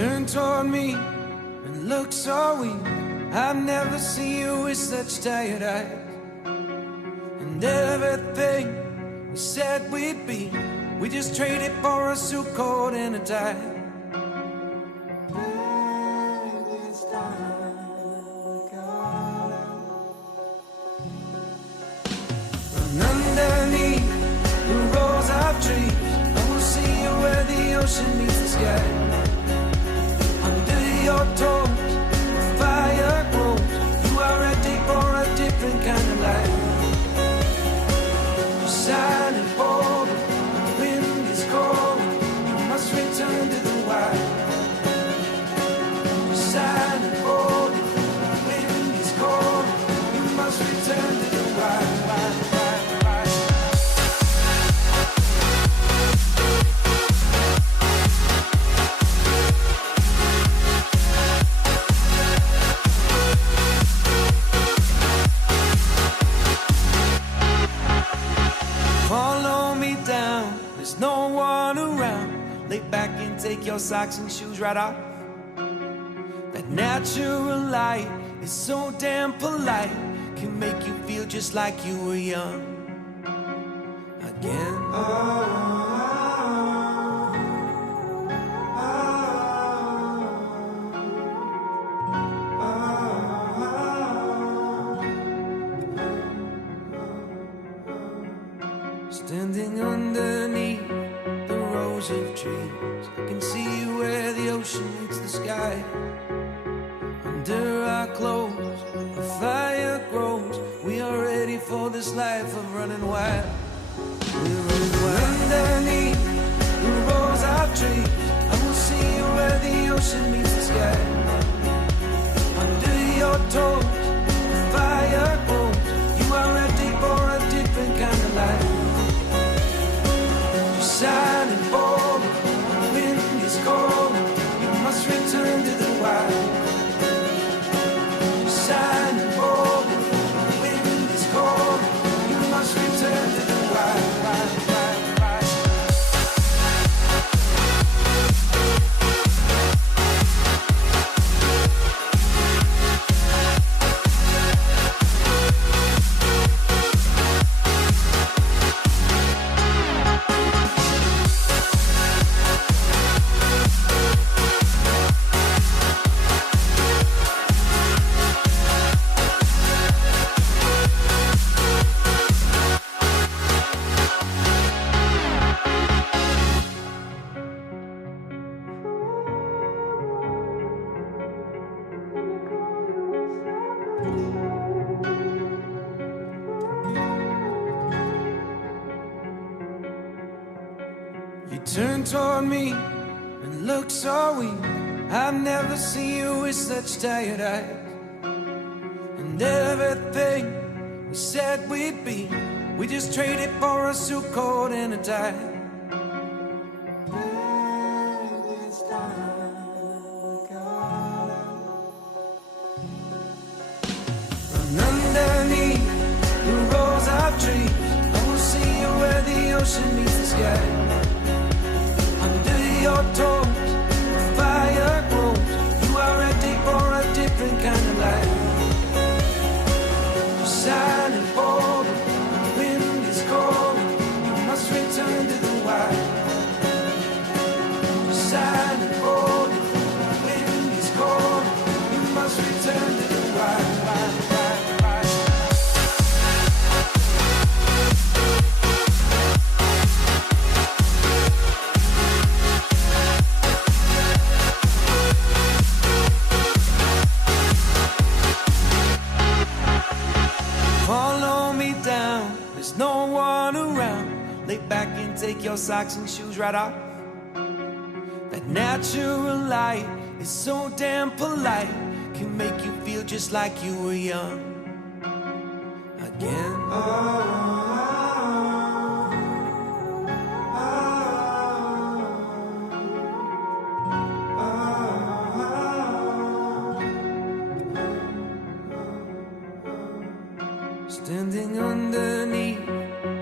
turn toward me and look so weak. I've never seen you with such tired eyes. And everything we said we'd be, we just traded for a suit coat and a tie. And underneath the rows of trees, I will see you where the ocean meets the sky. Under your toes, the fire grows. You are ready for a different kind of life. You're silent, bold, the wind is cold. You must return to the wild. You're silent, bold, the wind is cold. You must return to the wild. No one around. Lay back and take your socks and shoes right off. That natural light is so damn polite. Can make you feel just like you were young again. Standing underneath the rows of trees, I can see you where the ocean meets the sky. Under our clothes, a fire grows. We are ready for this life of running wild. We're running wild. Underneath the rows of trees, I will see you where the ocean meets the sky. Under your toes, the fire grows. You are ready for a different kind of life. Silent, bold, the wind is cold. You must return to the wild. Silent, bold, the wind is cold. You must return to the wild. Turn toward me and look so weak. I've never seen you with such tired eyes. And everything we said we'd be, we just traded for a suit coat and a tie. And underneath the rows of trees, I will see you where the ocean meets the sky. Your toes, the fire grows. You are ready for a different kind of life. You're silent, bold, the wind is cold. You must return to the wild. You're silent, bold, the wind is cold. You must return to the wild. No one around. Lay back and take your socks and shoes right off. That natural light is so damn polite. Can make you feel just like you were young again. Standing underneath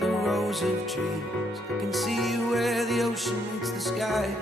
the rows of trees, I can see where the ocean meets the sky.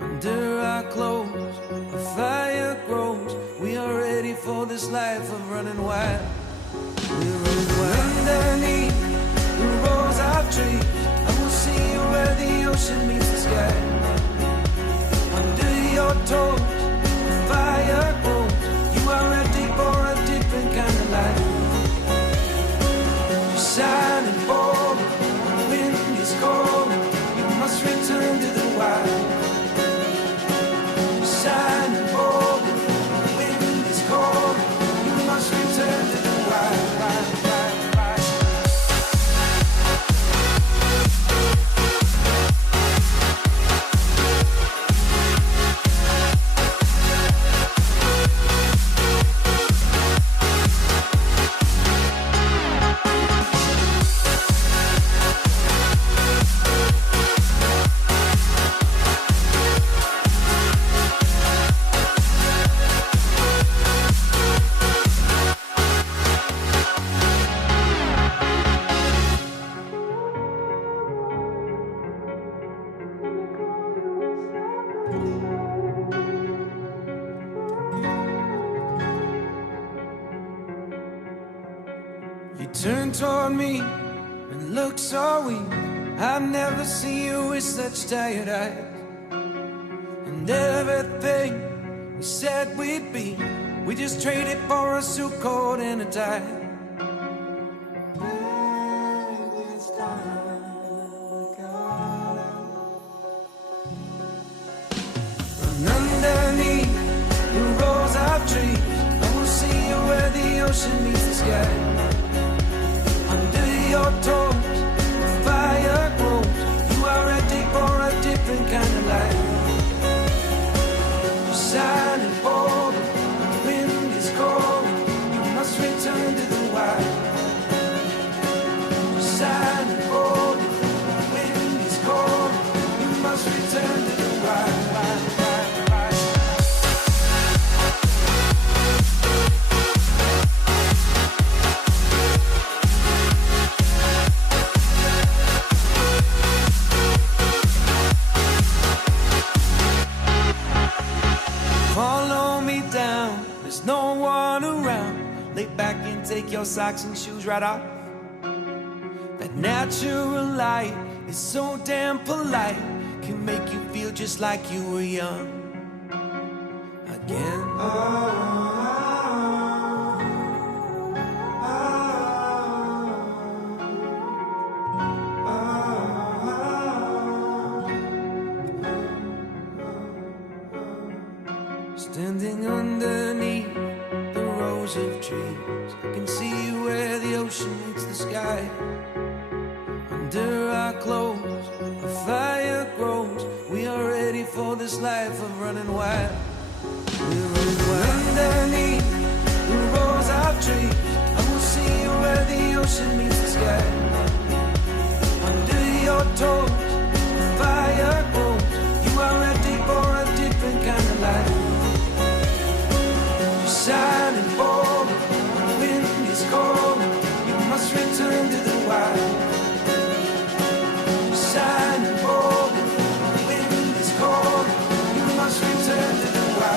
Under our close, a fire grows. We are ready for this life of running wild. We're running wild. Underneath the rows of trees, I will see you where the ocean meets the sky. Under your toes, the fire grows. You are ready for a different kind of life. You're shining forward, the wind is cold. You must return to the wild. You're shining forward, the wind is cold. You must return to the wild. Turn toward me and look so weak. I've never seen you with such tired eyes. And everything we said we'd be, we just traded for a suit coat and a tie. And underneath the rows of trees, I will see you where the ocean meets the sky. Under your toes, the fire grows. You are ready for a different kind of life. You're shining forward, the wind is cold. You must return to the wild. You're shining forward, the wind is cold. You must return to the wild. There's no one around. Lay back and take your socks and shoes right off. That natural light is so damn polite. Can make you feel just like you were young again. Standing underneath the rows of trees, I can see where the ocean meets the sky. Under our clothes, a fire grows. We are ready for this life of running wild. We're running wild. Underneath the rows of trees, I will see you where the ocean meets the sky. Under your toes, the fire grows. You are ready for a different kind of life. Shining forward, the wind is cold. You must return to the wild. Shining forward, the wind is cold. You must return to the wild.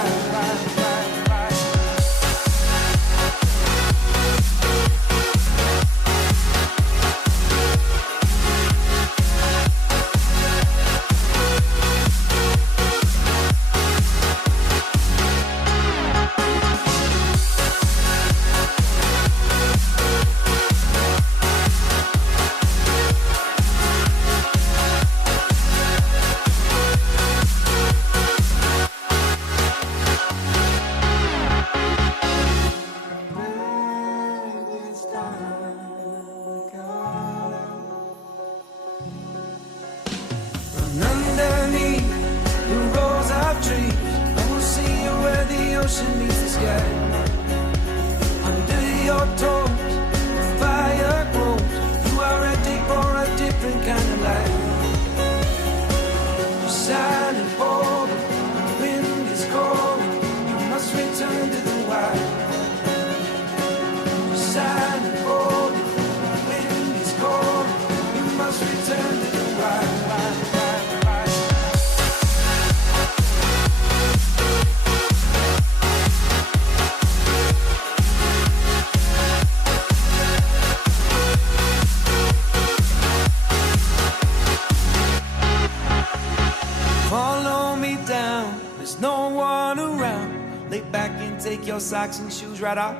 socks and shoes right off.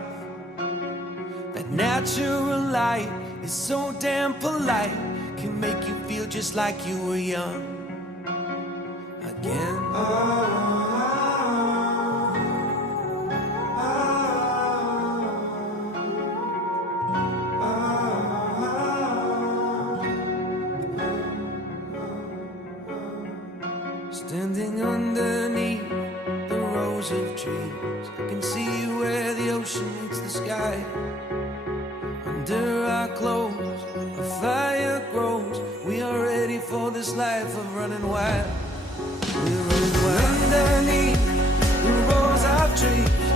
That natural light is so damn polite, can make you feel just like you were young again. Standing underneath the rows of trees, I can see where the ocean meets the sky. Under our clothes, a fire grows. We are ready for this life of running wild. We're running wild. Underneath the rows of trees,